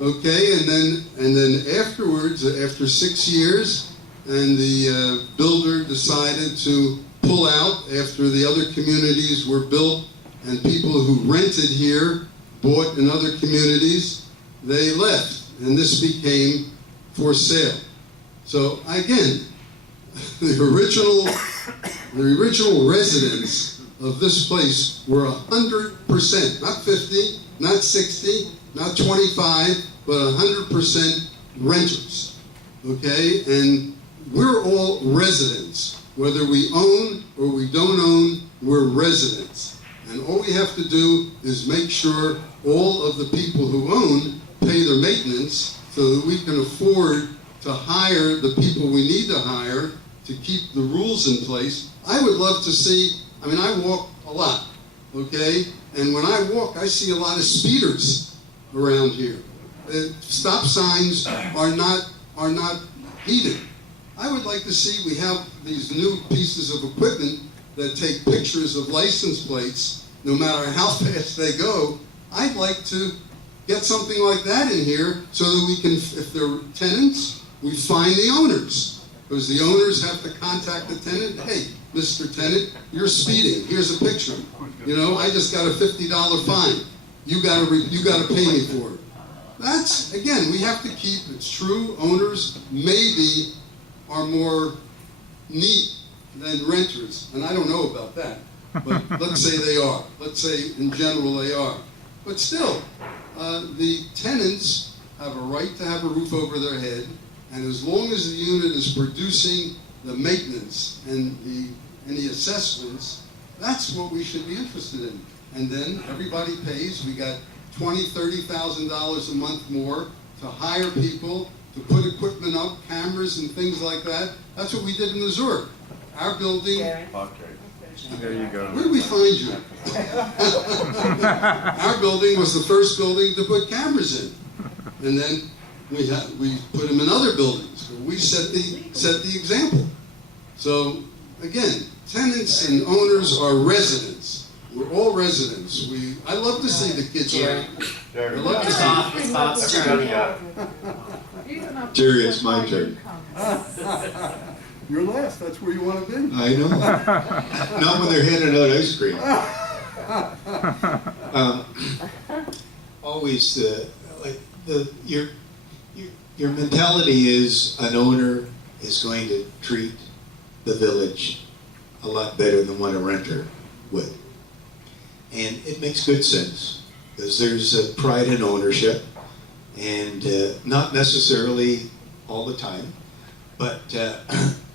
Okay, and then afterwards, after 6 years, and the builder decided to pull out after the other communities were built, and people who rented here bought in other communities, they left, and this became for sale. So again, the original residents of this place were 100%, not 50, not 60, not 25, but 100% renters, okay? And we're all residents. Whether we own or we don't own, we're residents. And all we have to do is make sure all of the people who own pay their maintenance so that we can afford to hire the people we need to hire to keep the rules in place. I would love to see, I mean, I walk a lot, okay? And when I walk, I see a lot of speeders around here. Stop signs are not heated. I would like to see, we have these new pieces of equipment that take pictures of license plates, no matter how fast they go. I'd like to get something like that in here so that we can, if they're tenants, we find the owners. Because the owners have to contact the tenant. Hey, Mr. Tenant, you're speeding. Here's a picture. You know, I just got a $50 fine. You gotta pay me for it. That's, again, we have to keep, it's true, owners maybe are more neat than renters. And I don't know about that. But let's say they are. Let's say in general they are. But still, the tenants have a right to have a roof over their head. And as long as the unit is producing the maintenance and any assessments, that's what we should be interested in. And then everybody pays. We got $20,000, $30,000 a month more to hire people, to put equipment up, cameras and things like that. That's what we did in the Zurich. Our building. There you go. Where did we find you? Our building was the first building to put cameras in. And then we put them in other buildings. We set the example. So again, tenants and owners are residents. We're all residents. I love to see the kids. Jerry. I love to see. Bob's turn. Jerry, it's my turn. You're last. That's where you want to be. I know. Not when they're handing out ice cream. Always, your mentality is an owner is going to treat the village a lot better than what a renter would. And it makes good sense, because there's a pride in ownership, and not necessarily all the time, but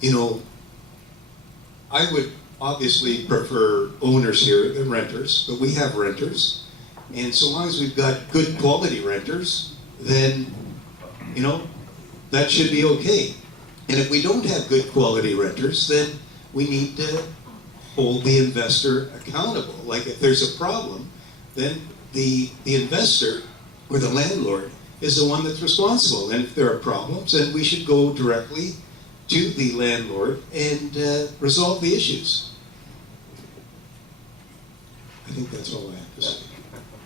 you know, I would obviously prefer owners here than renters, but we have renters, and so long as we've got good quality renters, then, you know, that should be okay. And if we don't have good quality renters, then we need to hold the investor accountable. Like if there's a problem, then the investor or the landlord is the one that's responsible. And if there are problems, then we should go directly to the landlord and resolve the issues. I think that's all I have to say.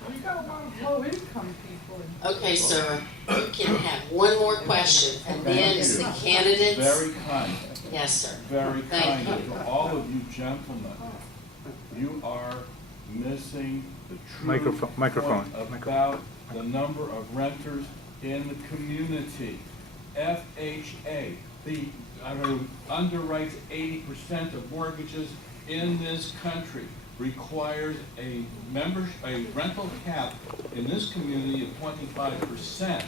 We got a lot of low-income people. Okay, sir, you can have one more question, and then it's the candidates. Very kind. Yes, sir. Very Thank kind you. to all of you gentlemen. You are missing the true Microphone. point about the number of renters in the community. FHA, underwrites 80% of mortgages in this country, requires a rental cap in this community of 25%.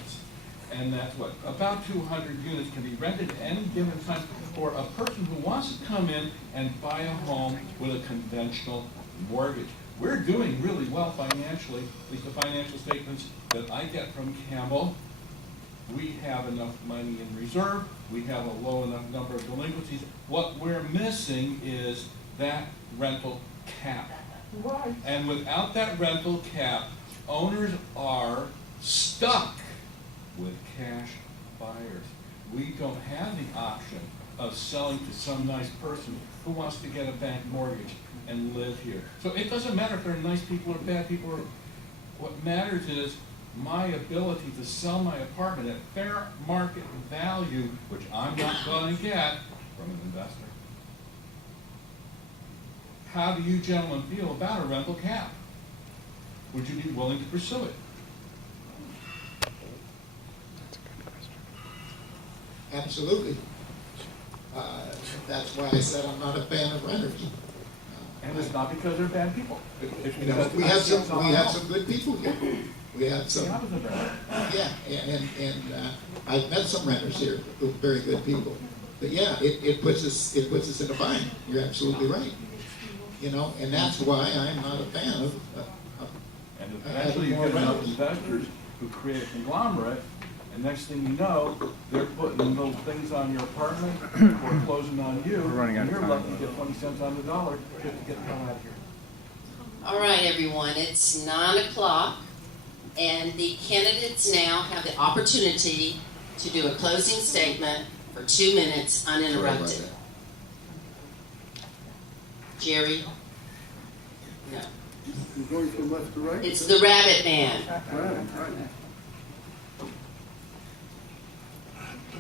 And that's what, about 200 units can be rented at any given time for a person who wants to come in and buy a home with a conventional mortgage. We're doing really well financially, at least the financial statements that I get from Campbell. We have enough money in reserve, we have a low enough number of delinquencies. What we're missing is that rental cap. Right. And without that rental cap, owners are stuck with cash buyers. We don't have the option of selling to some nice person who wants to get a bank mortgage and live here. So it doesn't matter if they're nice people or bad people. What matters is my ability to sell my apartment at fair market value, which I'm not gonna get from an investor. How do you gentlemen feel about a rental cap? Would you be willing to pursue it? Absolutely. That's why I said I'm not a fan of renters. And it's not because they're bad people. You know, we have some good people here. We have some, I was a renter. yeah, and I've met some renters here who are very good people. But yeah, it puts us in a bind. You're absolutely right. You know, and that's why I'm not a fan of And eventually you get enough investors who create a conglomerate, and next thing you know, they're putting little things on your apartment, foreclosing on you, and you're lucky to get 20 cents on the dollar just to get the hell out of here. All right, everyone, it's 9 o'clock, and the candidates now have the opportunity to do a closing statement for 2 minutes uninterrupted. Jerry? No. You're going from left to right? It's the Rabbit Man. Right.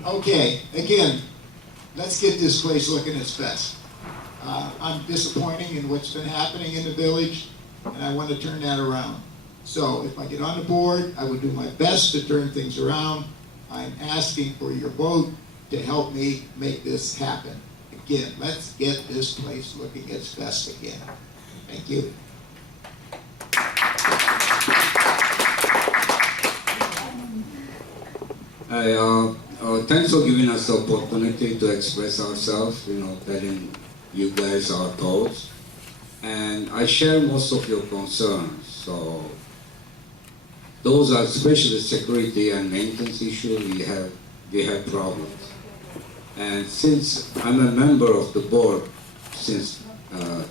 Okay, again, let's get this place looking its best. I'm disappointing in what's been happening in the village, and I want to turn that around. So if I get on the board, I will do my best to turn things around. I'm asking for your vote to help me make this happen. Again, let's get this place looking its best again. Thank you. Thanks for giving us the opportunity to express ourselves, telling you guys our thoughts. And I share most of your concerns. So those are especially security and maintenance issues. We have problems. And since I'm a member of the board since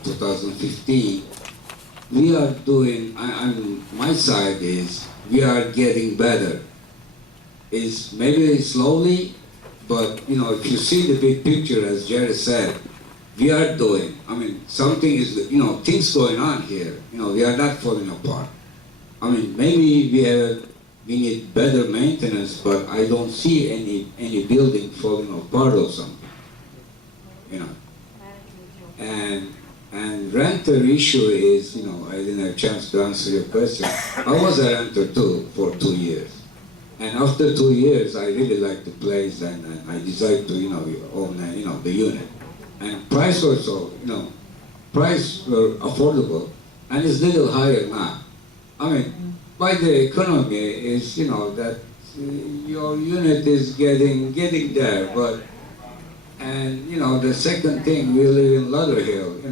2015, we are doing. My side is we are getting better. Is maybe slowly, but if you see the big picture, as Jerry said, we are doing. Something is, things going on here. We are not falling apart. Maybe we need better maintenance, but I don't see any building falling apart or something. And renter issue is, I didn't have a chance to answer your question. I was a renter too for 2 years. And after 2 years, I really liked the place, and I decided to, own, the unit. And price also, price were affordable, and it's a little higher now. By the economy is, that your unit is getting there, but, and the second thing, we live in Lauderhill,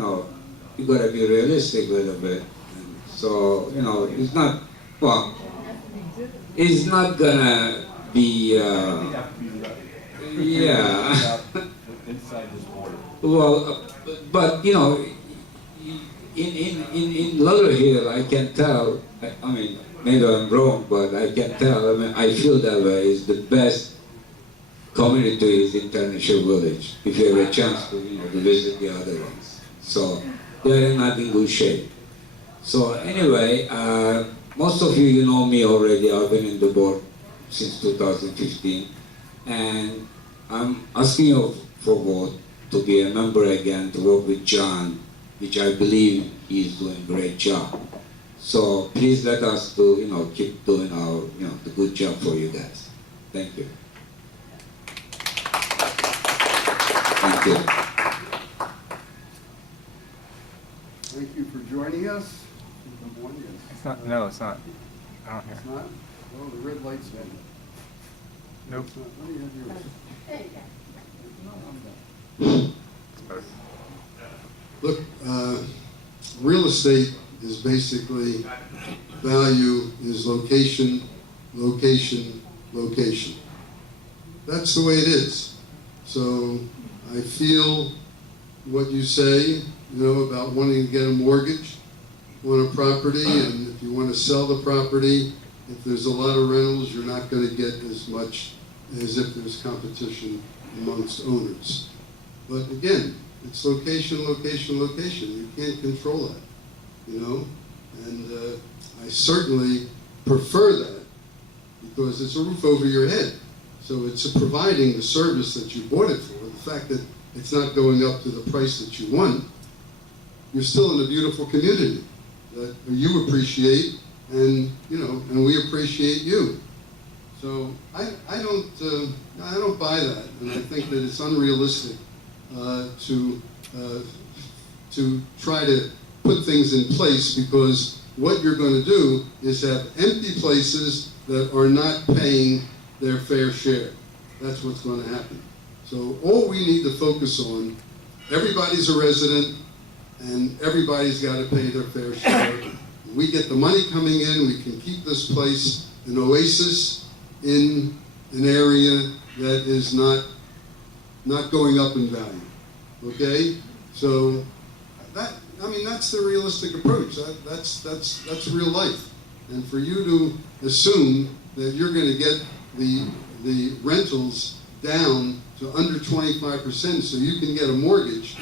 you gotta be realistic a little bit. And so, it's not, well, it's not gonna be, yeah. Inside this border. Well, but in Lauderhill, I can tell. Maybe I'm wrong, but I can tell. I feel that way. Is the best community is International Village. If you have a chance to to visit the other ones, so they're not in good shape. So anyway. Most of you know me already. I've been in the board since 2015, and I'm asking you for vote to be a member again, to work with John, which I believe he's doing a great job. So please let us keep doing our the good job for you guys. Thank you. Thank you. Thank you for joining us. It's not, no, it's not. I don't hear. It's not? Oh, the red light's on. Nope. It's not. Let me have yours. It's better. Look, real estate is basically value is location, location, location. That's the way it is. So I feel what you say, about wanting to get a mortgage on a property, and if you want to sell the property, if there's a lot of rentals, you're not going to get as much as if there's competition amongst owners. But again, it's location, location, location. You can't control that, and I certainly prefer that because it's a roof over your head. So it's providing the service that you bought it for. The fact that it's not going up to the price that you want, you're still in a beautiful community that you appreciate, and and we appreciate you. So I don't buy that, and I think that it's unrealistic to try to put things in place, because what you're going to do is have empty places that are not paying their fair share. That's what's going to happen. So all we need to focus on, everybody's a resident, and everybody's got to pay their fair share. We get the money coming in, we can keep this place an oasis in an area that is not going up in value. Okay? So that's the realistic approach. That's real life. And for you to assume that you're going to get the rentals down to under 25% so you can get a mortgage,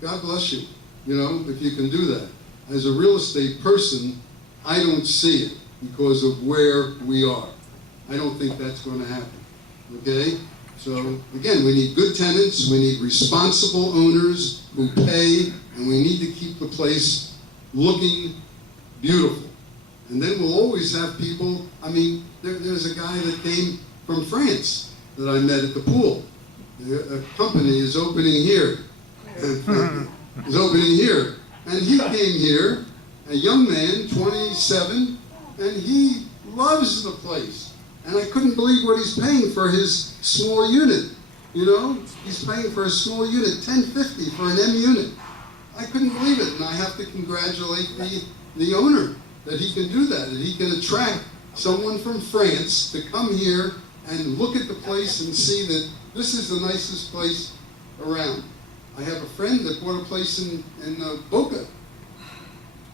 God bless you, if you can do that. As a real estate person, I don't see it because of where we are. I don't think that's going to happen, okay? So, again, we need good tenants, we need responsible owners who pay, and we need to keep the place looking beautiful. And then we'll always have people, there's a guy that came from France that I met at the pool. A company is opening here. And he came here, a young man, 27, and he loves the place. And I couldn't believe what he's paying for his small unit. He's paying for a small unit, $10.50 for an M unit. I couldn't believe it, and I have to congratulate the owner that he can do that he can attract someone from France to come here and look at the place and see that this is the nicest place around. I have a friend that bought a place in Boca.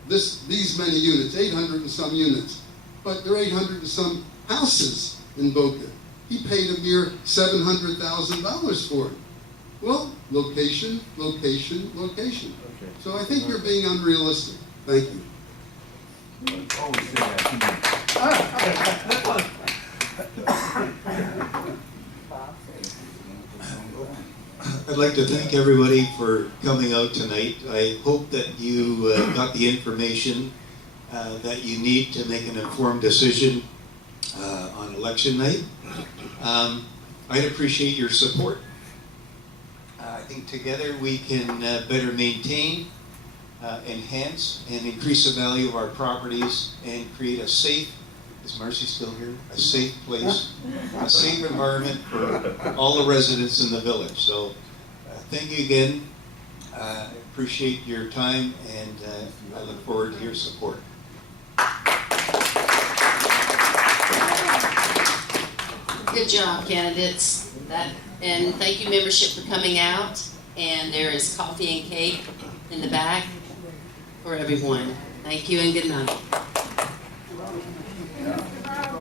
These many units, 800 and some units, but there are 800 and some houses in Boca. He paid a mere $700,000 for it. Well, location, location, location. Okay. So I think you're being unrealistic. Thank you. Always say that. I'd like to thank everybody for coming out tonight. I hope that you got the information that you need to make an informed decision on election night. I'd appreciate your support. I think together we can better maintain, enhance, and increase the value of our properties and create a safe, is Marcy still here? A safe place, a safe environment for all the residents in the village. So thank you again. I appreciate your time, and I look forward to your support. Good job, candidates. And thank you, membership, for coming out. And there is coffee and cake in the back for everyone. Thank you and good night.